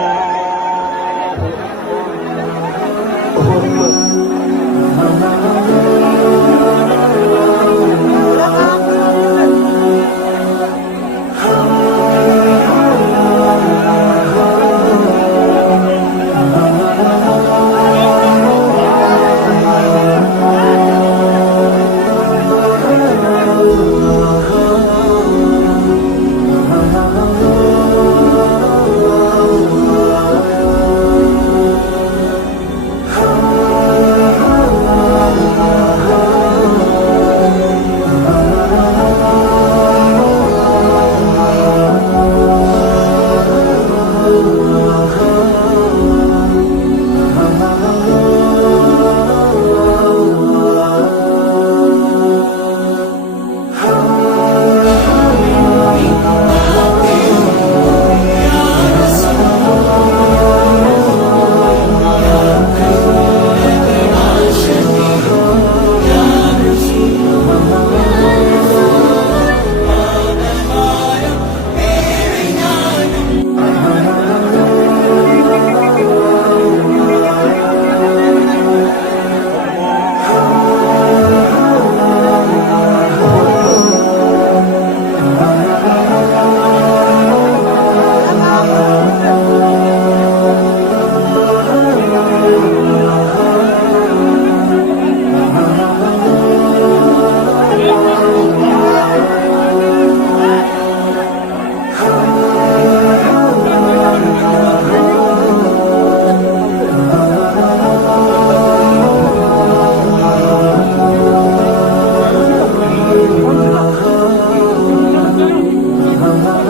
more. oh,